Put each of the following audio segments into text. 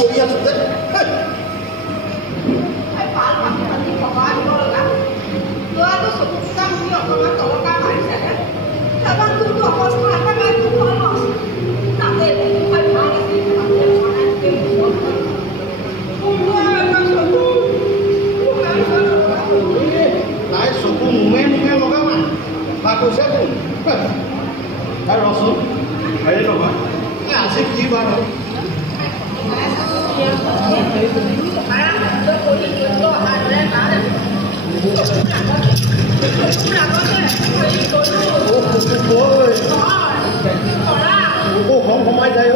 কৰি আছো যে তাই চকু নুমে নুমে লগাবা বা কৈছে কোন তাই ৰচোন হেৰি নহয় আজি কি বাৰ সোমাই যায়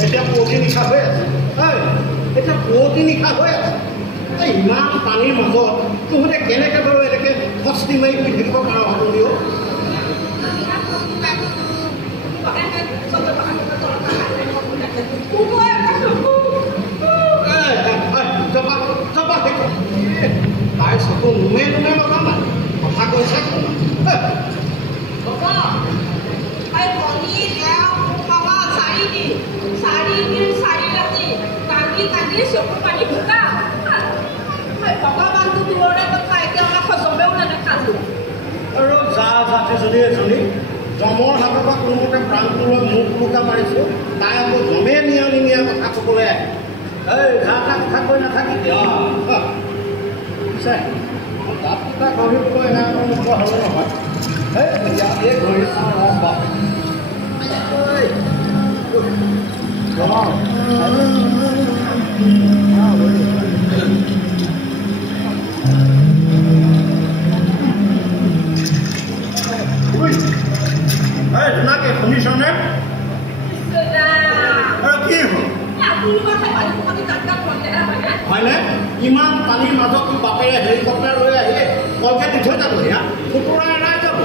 এতিয়া পুৱতি নিশা হৈ আছে এতিয়া পুৱতি নিশা হৈ আছে ইমান পানীৰ মাজত তহঁতে কেনেকৈ বাৰু এনেকৈ ফষ্টি মাৰি কৰি থাকিব পাৰ হাতলিও তাই চকু নুমে নুমে লগাবা কথা কৈছে চকু পানী ফুটা ভগৱানটো দূৰৰে কথা এতিয়া আমাক সজমেও নেদেখালো আৰু যা জাতিজনী এজনী জমৰ হাতৰ পৰা কোনোমতে প্ৰাণটো লৈ মুখ লুকা মাৰিছোঁ তাই আকৌ জমে নিয়া নিনিয়া কথা ক'বলৈ আহে যা তা কথা কৈ নাথাকি পিছে জাত পিতা কৰিবলৈ এনেকুৱা নোপোৱা হ'ব নহয় এই ঘড়ী চাওঁ বাপ ধুনাকে শুনিছনে কি হয়নে ইমান পানীৰ মাজত তোৰ বাপেৰে হেলিকপ্টাৰ লৈ আহি কলকে দি থৈ যাব ইয়াত ফুটুৰাই নাই যাব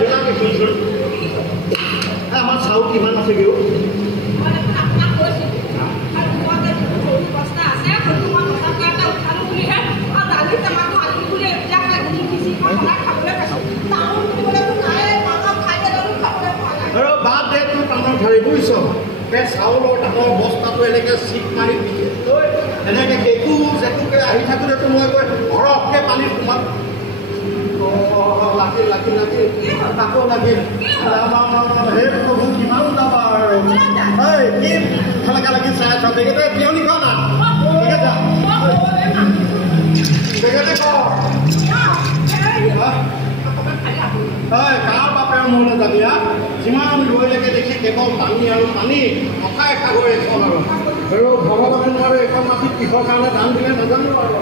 ধুনাকে শুনিছোঁ আমাৰ চাউল কিমান আছে গেও বাদ দে তোৰ টানৰ ধৰি বুজিছ চাউলৰ ডাঙৰ বস্তাটো এনেকৈ চিট মাৰি দিছে এনেকৈ একো জেকুকে আহি থাকোঁতেতো মই কৈ সৰহকৈ পানীত সোমাল লাগিল লাগিল লাগিল তাকো লাগিল সেই প্ৰভু কিমান যাবা আৰু কি ভালকৈ লাগি চাই আছ বেগেতে পিয়নি খ না বেগেতে ক কাৰ বাপেৰ মূৰলৈ যাবি যিমান দূৰলৈকে দেখি কেৱল পানী আৰু পানী কথাই সাগৰ এখন আৰু ভগৱানে নোৱাৰে এখন মাটিত কিহৰ কাৰণে দান দিলে নাজানো আৰু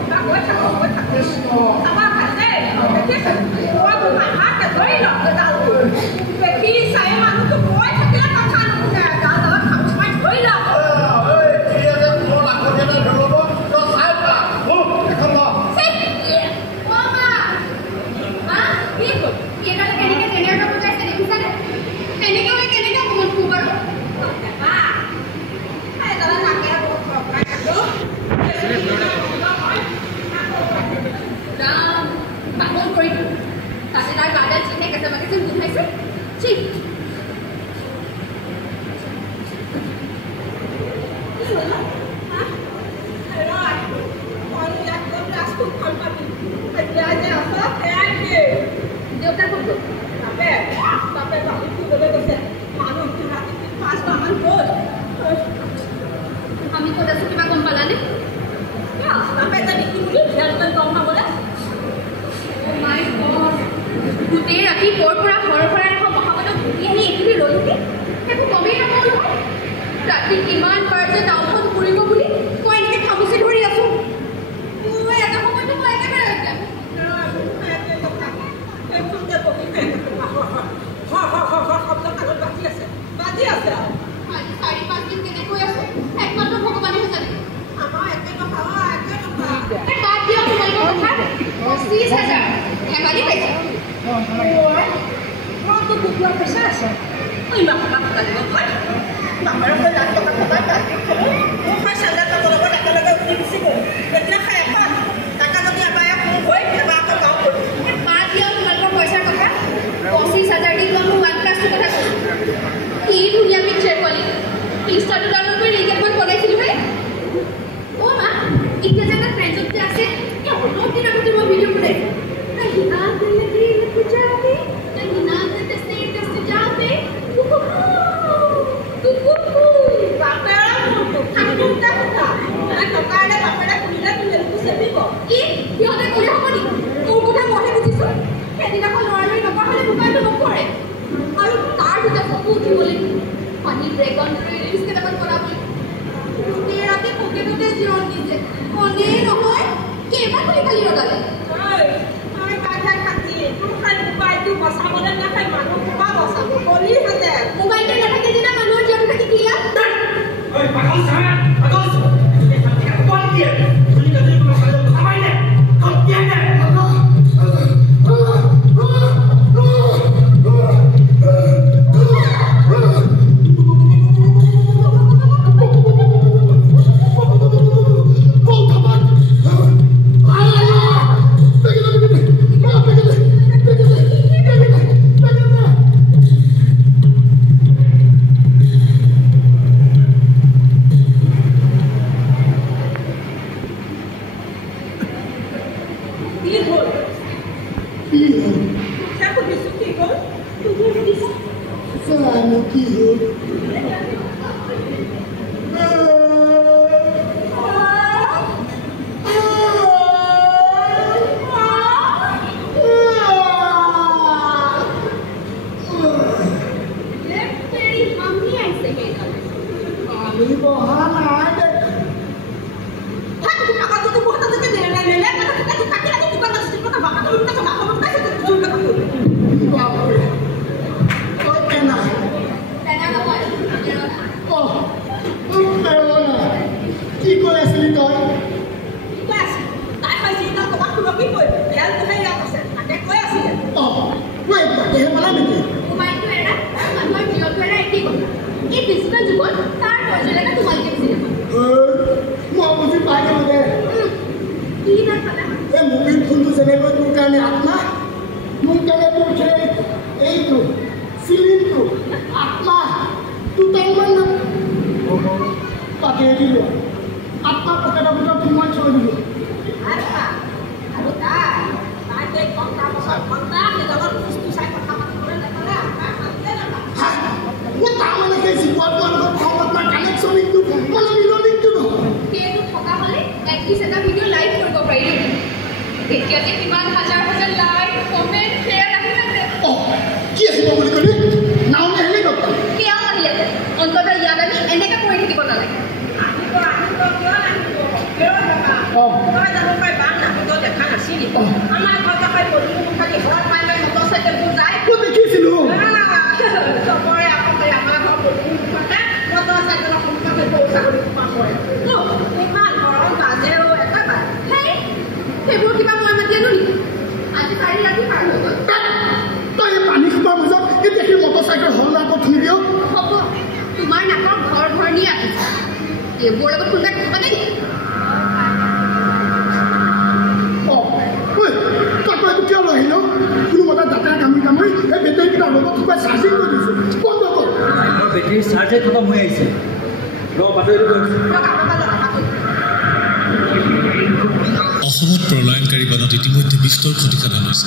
Mas মই ৰিকেপত বনাইছিলোঁ হে অ' মা এতিয়া যে এটা ফ্ৰেণ্ডত আছে অলপ দিন আগতে মই ভিডিঅ' বনাইছোঁ পানী ব্ৰেকন ৰিলিজ কেইটামান কৰাবলৈ ৰাতি পকেটতে জিৰণ দিছে মনে নহয় কেইবাৰ খুলি খালি ৰগালে মোবাইলটো নাথাকে যেনে মানুহৰ জীয়াটো থাকি ক্লিয়াৰ অসমত প্ৰলয়ংকাৰী বানত ইতিমধ্যে বিস্তৰ ক্ষতিসাধন হৈছে।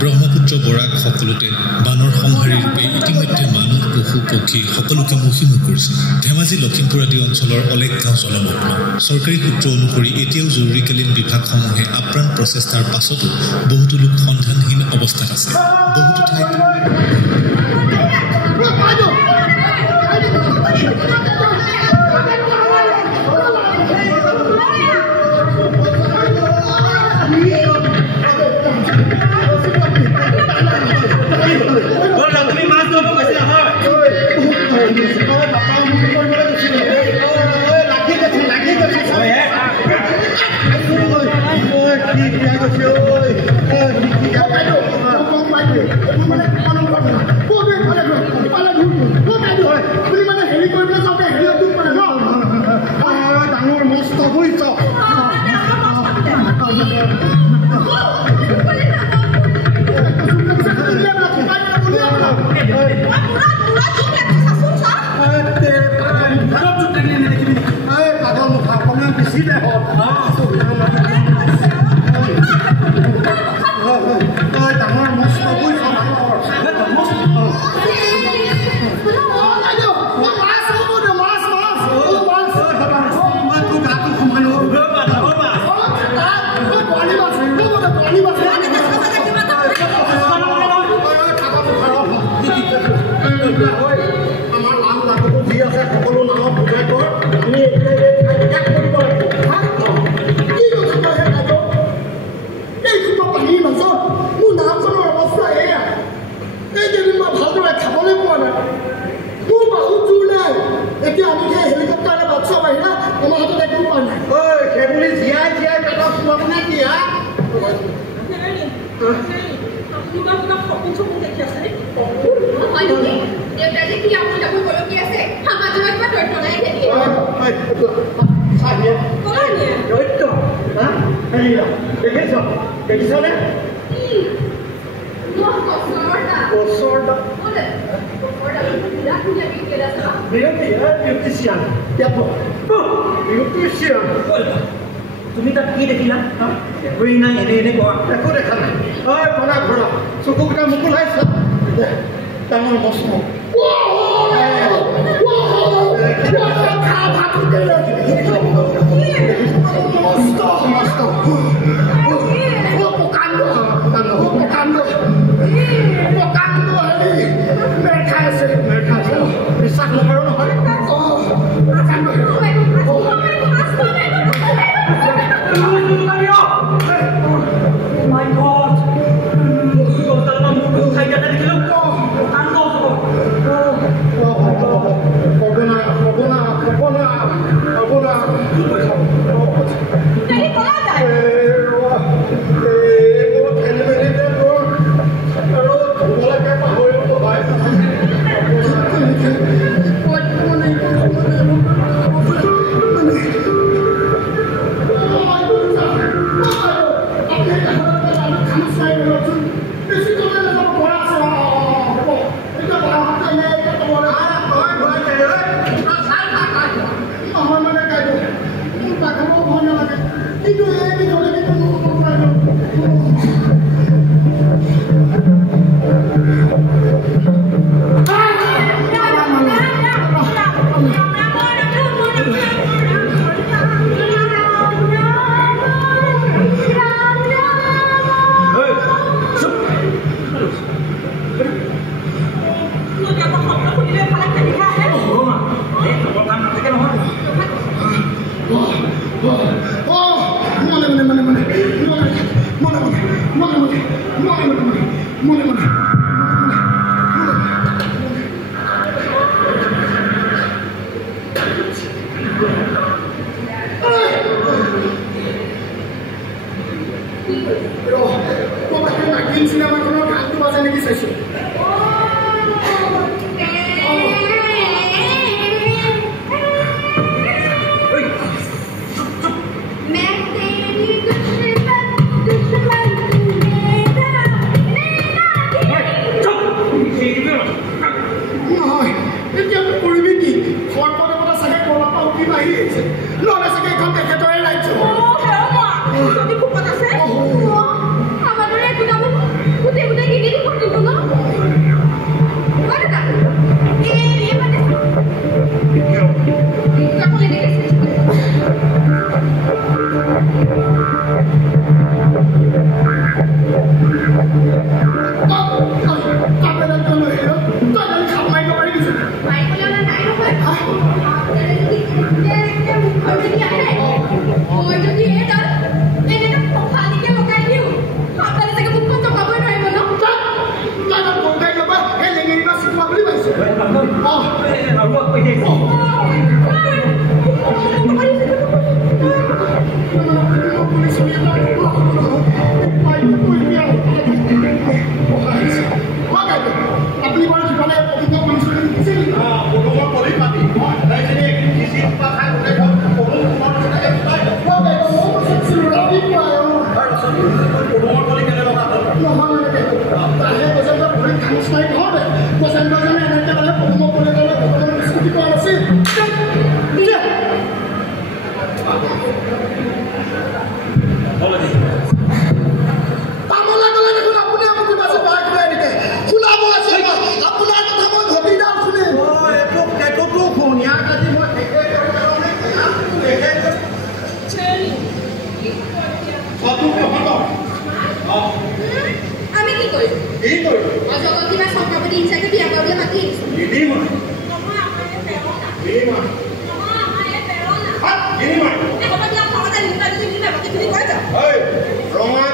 ব্ৰহ্মপুত্ৰ বৰাক সকলোতে বানৰ সংহাৰী ৰূপে ইতিমধ্যে মানুহ পশু পক্ষী সকলোকে মুখিমুখ কৰিছে। ধেমাজি লখিমপুৰ আদি অঞ্চলৰ অলেখ গাঁও জলমগ্ন। চৰকাৰী সূত্ৰ অনুসৰি এতিয়াও জৰুৰীকালীন বিভাগসমূহে আপ্ৰাণ প্ৰচেষ্টাৰ পাছতো বহুতো লোক সন্ধানহীন অৱস্থাত আছে। বহুতো ঠাইত Don't তুমি তাত কি দেখিলা একোৱেই নাই এনে কোৱা একো দেখা নাই কলা ঘোৰা চকুকেইটা মুকুলাইছা ডাঙৰ বস্তু বিশ্বাস নকৰো নহয় My God!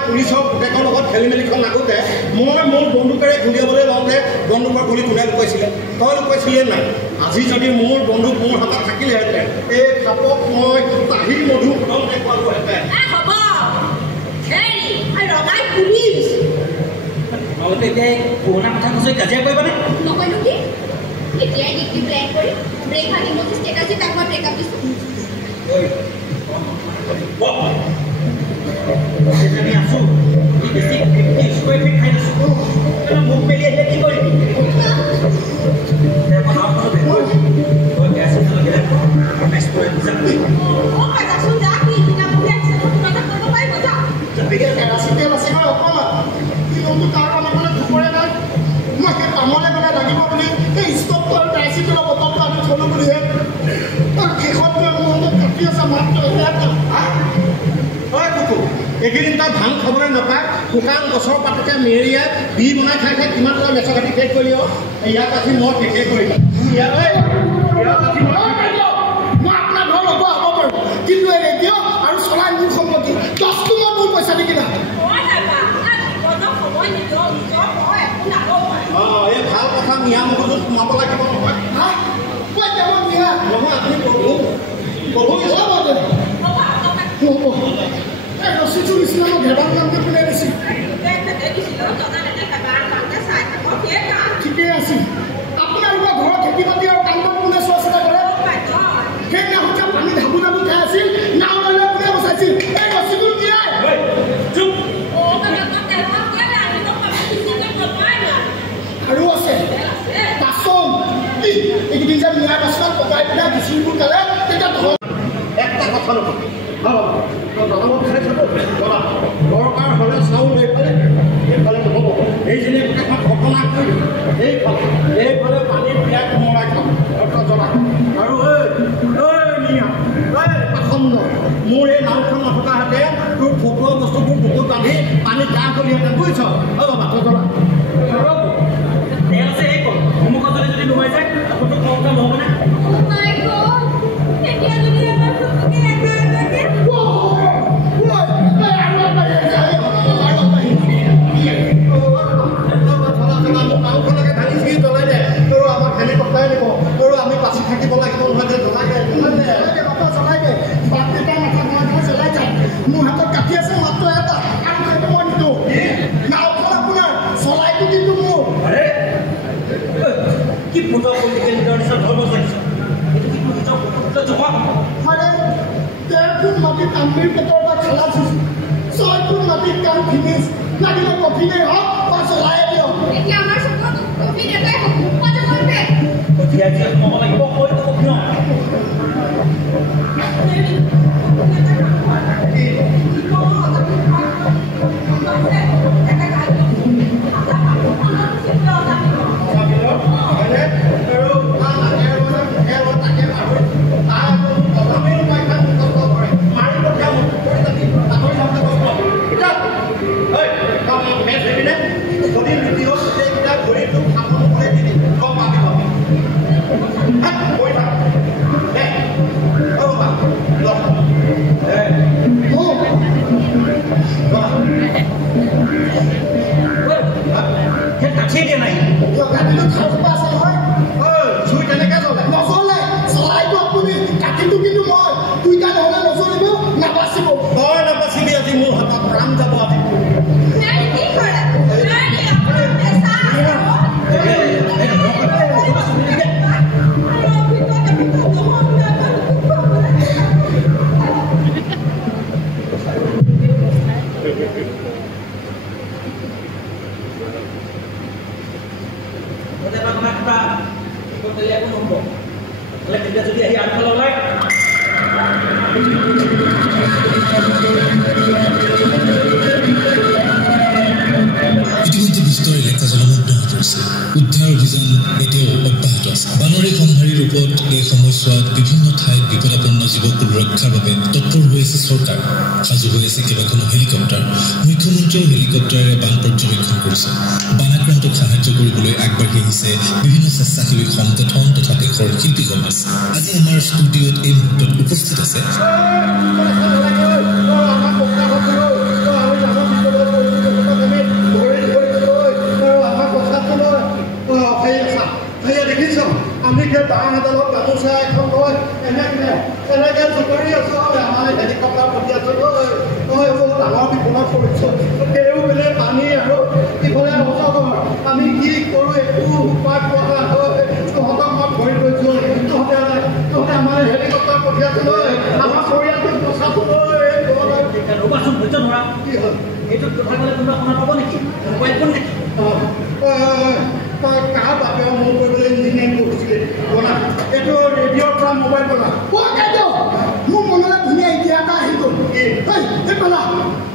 পুলিচৰ পুতেকৰ লগত খেলি মেলিখন লাগোতে মই মোৰ বন্দুকেৰে গুলিয়াবলৈ লওঁতে বন্দুকৰ গুলি কোনে লুকাইছিলে তই লুকাইছিলে নাই আজি যদি মোৰ বন্দুক মোৰ হাতত থাকিলেহেঁতেন এই খাপক মই তাহিৰ মধু দেখুৱালোহেঁতেন তোমালোকে এতিয়া পুৰণা কথা কৈছে কাজিয়া কৰিবানে নকৰিলো কি এতিয়াই ডিগ্ৰী ব্ৰেক কৰি ব্ৰেক হানি মোৰ ষ্টেটাছ দি তাক মই ব্ৰেকআপ দিছোঁ আমি আছোঁ বেছি 50 স্কুৱেৰ ফিট খাই আছোঁ মোক মেলি আহিলে কি কৰিবি এইকেইদিন তই ধান খাবলৈ নাপায় শুকান গছৰ পাতকে মেৰিয়াই বি বনাই খাই খাই কিমান তই মেচ কাটি শেষ কৰি ইয়াত আহি মই শেষে কৰিম মই আপোনাৰ ঘৰ ল'ব হ'ব পাৰোঁ কিন্তু এই ৰেডিঅ' আৰু চলাই মোৰ সম্পত্তি 10টো মই মোৰ পইচা দি কিনা এই ভাল কথা মিয়া মগজুত সোমাব লাগিব নহয় নহয় আপুনি ৰচিটো নিচিনা মই ঘেৰাৰ নামটো কোনে দিছিল ঠিকেই আছিল আপোনালোকৰ ঘৰৰ খেতি বাতি আৰু কাম বন কোনে চোৱা চিতা কৰে সেই নাহোঁতে পানী ঢাবু ঢাবু খাই আছিল নাও লৈ কোনে বচাইছিল এই ৰচিটো দিয়াই আৰু আছে পাচন এইকেইদিন যে মিয়া পাচন পকাই পেলাই বিচিবোৰ কালে তেতিয়া একটা কথা নকওঁ দৰকাৰ হ'লে চাউল এইফালে নহ'ব এই যেনেকৈ এখন ঘটনা কৰিলোঁ এইফালে পানী পিয়াই কোমৰাই খাম জ্বলা আৰু পাচন্দ মোৰ এই নাওখন নথকাহেঁতে তোৰ ফটোৱা বস্তুবোৰ বুকুত বান্ধি পানী গা কৰিহেঁতেন বুজিছ বাবা তই জ্বলা তেল আছে সেই কল অমুক যদি ডুবাই যায় ফটো কম কাম নহ'বনে আমি বাচি থাকিব লাগিব নহয় যে জ্বলাই যায় মোৰ হাতত কাটি আছে মাত্ৰ এটা আৰু সেইটো মই নিদিওঁ নাওখন আপোনাৰ চলাইটো কিন্তু মোৰ কি ফটো পলিটিকেল লিডাৰ নিচিনা ধৰ্ম লাগিছে এইটো কি নিজৰ ফটো জমা মানে 13 ফুট মাটিত আম্বিৰ পেটৰ এটা খেলা চুইছোঁ 6 ফুট মাটিত কাম ফিনিছ লাগিলে কফিনেই হওক বা চলাই দিয়ক এতিয়া আমাৰ চকুত কফি দেখাই হওক মজা কৰিবে দিয়া দিয়া সোমাব লাগিব হয়তো কফি নহয় যদি আহি আগফালে ওলাই ইতিমধ্যে বিস্তৰ এলেকা জলমগ্ন হৈ পৰিছে উদ্ধাৰ অভিযান এতিয়াও অব্যাহত আছে বানৰে সংহাৰীৰ ৰূপত এই সময়ছোৱাত বিভিন্ন ঠাইত বিপদাপন্ন জীৱকুল ৰক্ষাৰ বাবে তৎপৰ হৈ আছে চৰকাৰ সাজু হৈ আছে কেইবাখনো হেলিকপ্টাৰ মুখ্যমন্ত্ৰীয়েও হেলিকপ্টাৰেৰে বান পৰ্যবেক্ষণ কৰিছে বানাক্ৰান্তক সাহায্য কৰিবলৈ আগবাঢ়ি আহিছে বিভিন্ন স্বেচ্ছাসেৱী সংগঠন তথা দেশৰ শিল্পী সমাজ আজি আমাৰ ষ্টুডিঅ'ত এই মুহূৰ্তত উপস্থিত আছে এনেকৈ জুকৰি আছোঁ আমাৰ হেলিকপ্টাৰ পঠি আছোঁ তই বহুত ডাঙৰ বিপদত পৰিছোঁ কেওফালে পানী আৰু ইফালে অজগৰ আমি কি কৰোঁ একো উপায় পোৱা নাই তহঁতক মই ভৰি লৈছোঁ তহঁতে আমাৰ হেলিকপ্টাৰ পঠি আছোঁ আমাৰ পৰিয়ালটোক বচাবলৈ ৰ'বাচোন ধৈৰ্য ধৰা কি হ'ল এইটো কথা ক'লে কোনোবা শুনা পাব নেকি মোবাইল ফোন নেকি তই কাৰ বাপেও মোৰ কৰিবলৈ ইঞ্জিনিয়াৰিং পঢ়িছিলে বনা এইটো ৰেডিঅ'ৰ পৰা মোবাইল বনা মোৰ মনলৈ ধুনীয়া ইতিহাস এটা আহি গ'ল পেলা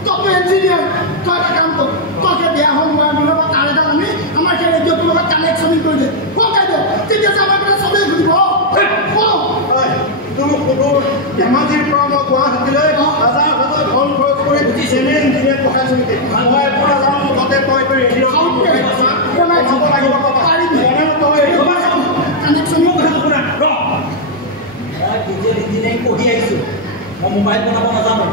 তই ইঞ্জিনিয়াৰ তই এটা কাম কৰ তই বেয়া হ'ল মোবাইল বনাব তাৰ এটা আমি আমাৰ সেই ৰেডিঅ'টোৰ লগত কানেকশ্যন কৰি দে ককাই দিয়ক তেতিয়া আমাৰ কথা চবেই সুধিব ধেমাজিৰ পৰা মই গুৱাহাটীলৈ হাজাৰ হাজাৰ ধন খৰচ কৰি চেমি ইঞ্জিনিয়াৰ পঢ়াইছোঁ নেকি মই পৰা যাওঁ লগতে তই ৰেডিঅ' কানেকশ্যনৰ কথা শুনা ৰ মই ডিজেল ইঞ্জিনিয়াৰিং পঢ়ি আহিছোঁ মই মোবাইল বনাব নাজানো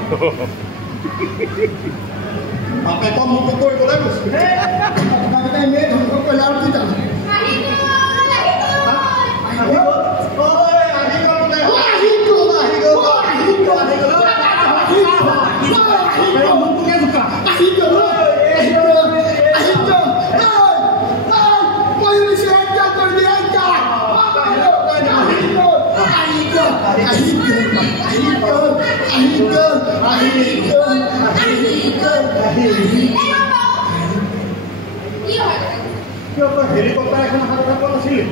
বাপেকক মোক কৰিবলৈ কৈছোঁ এনেই ধ্বংস কৰিলে আৰু কি জানো হেলিকপ্টাৰ এখন হাতত পোৱা নাছিলে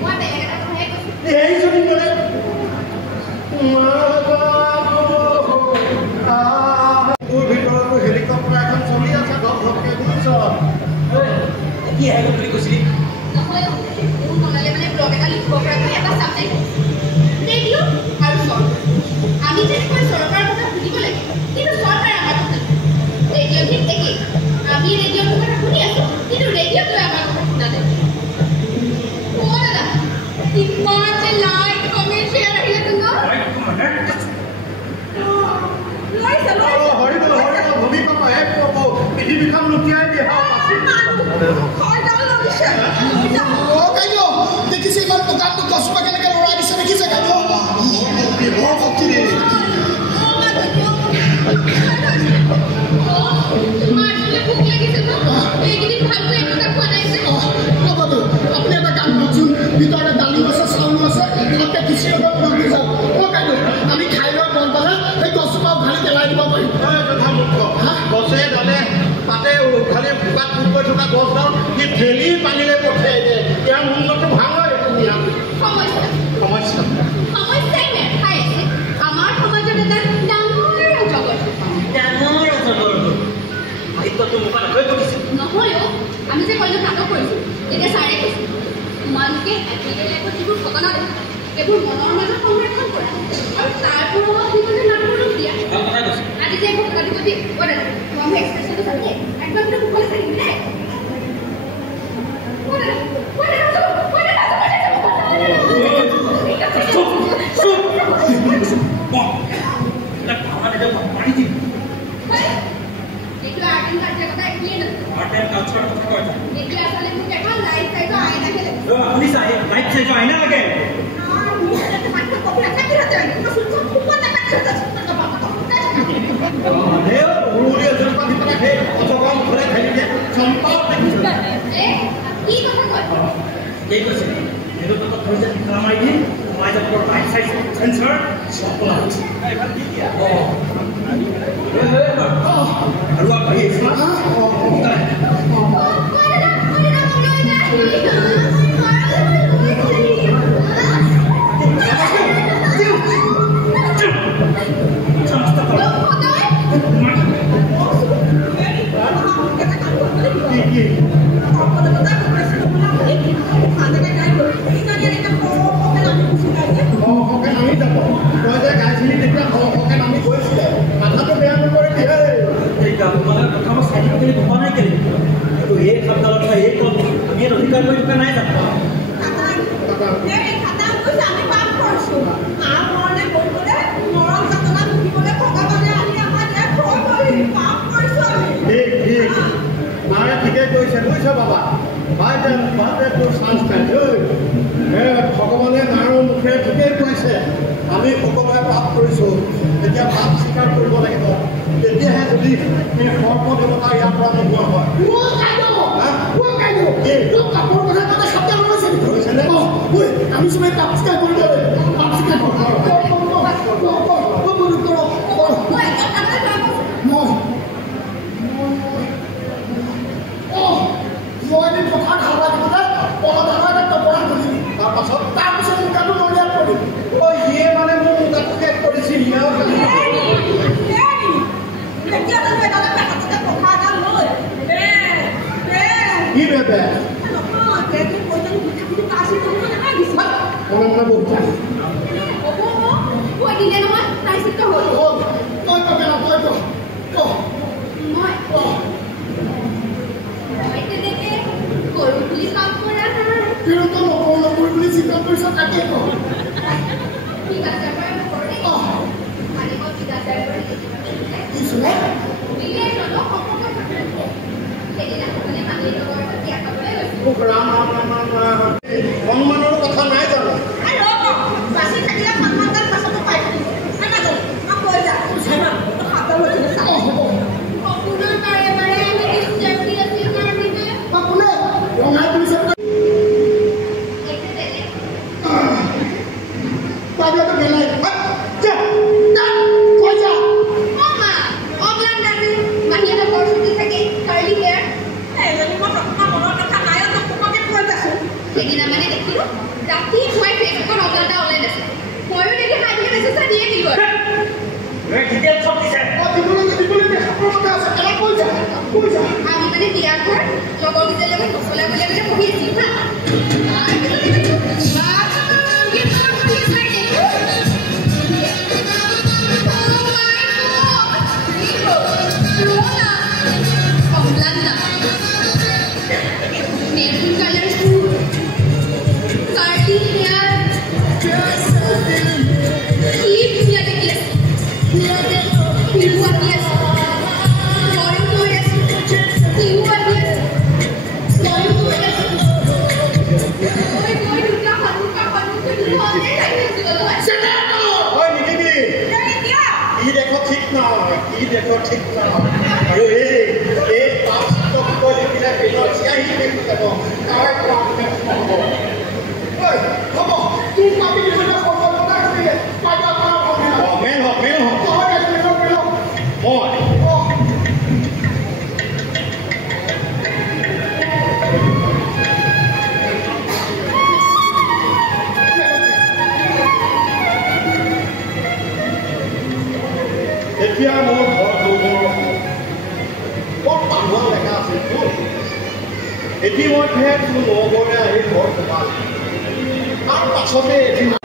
এই যদি মানে তোৰ ভিতৰতো হেলিকপ্টাৰ এখন চলি আছে ঘপঘপকে বুজিছ কি আহিব বুলি কৈছিলি আমি যেনেকৈ চৰকাৰৰ কথা শুনিব লাগে কিন্তু চৰকাৰে আমাৰ কথা ৰেডিঅ' ঠিক একেই আমি ৰেডিঅ'টোৰ কথা শুনি আছোঁ কিন্তু ৰেডিঅ'টোৱে আমাৰ কথা শুনা নাই দাদা ইমান যে লাইক কমেণ্ট শ্বেয়াৰ আহিলে ভূমিকম্প এক ক'ব পৃথিৱীখন লুটিয়াই দিয়ে দেখিছে ইমান দোকানটো গছপা কেনেকৈ লৰাই দিছে দেখিছে বৰ শক্তি আপুনি এটা কাম কৰকচোন ভিতৰতে দালিও আছে চাউলো আছে তাতে খিচিৰি অলপ লৈ যাওক আমি খাই লোৱা মন পালে সেই গছজোপা উঘালি পেলাই দিব পাৰিম গছে ডালে তাতে খালি বোকাত ফুৰিব থকা গছডাল সি ঠেলি পানীলৈ পঠিয়াই দিয়ে ইয়াৰ মূল্যটো ভাল হয় সমস্যা সমস্যাই নেখাই আছে আমাৰ সমাজত এটা ডাঙৰ নহয়ো আমি যে কলেজত নাটক কৰিছোঁ তেতিয়া ছাৰে কৈছোঁ তোমালোকে এভৰিডে লাইফত যিবোৰ ঘটনা দেখা এইবোৰ মনৰ মাজত সংৰক্ষণ কৰা আৰু তাৰ পৰা জীৱনে নাটকটো দিয়া আজি যে ঘটনাটো যদি তোমাক এক্সপ্ৰেছনটো চালে একদম কিন্তু মুখলৈ চাই দিলে আইনা লাগে ভগৱানে মাৰৰ মুখে ঠিকেই কৈছে আমি সকলোৱে পাপ কৰিছোঁ তেতিয়া পাপ স্বীকাৰ কৰিব লাগিব তেতিয়াহে যদি এই সৰ্প দেৱতা ইয়াৰ পৰা নোহোৱা হয় আমি সবাই পাপ স্বীকাৰ কৰিব লাগিব পাপ স্বীকাৰ তাৰপিছত মুখাটো মৰিয়াত পৰিম ইয়ে মানে মোৰ মুখাটো শেষ কৰিছিল কি বেবে মনে মনে বহুত সন্মানৰ কথা নাই জানো আমি মানে বিয়াৰ ঘৰ লগৰকেইটাৰ লগত মছলা বলে বলে বহি আছিলো ঠিক নহয় আৰু এই পাঁচটক লিখিলে পেনৰ চিয়াহী দেখি যাব তাৰ পৰা এতিয়া মোৰ ঘৰ মানুহৰ লেখা আছিল ইতিমধ্যে তোৰ নগৰে আহি ঘৰ সোমাল তাৰ পাছতে এদিন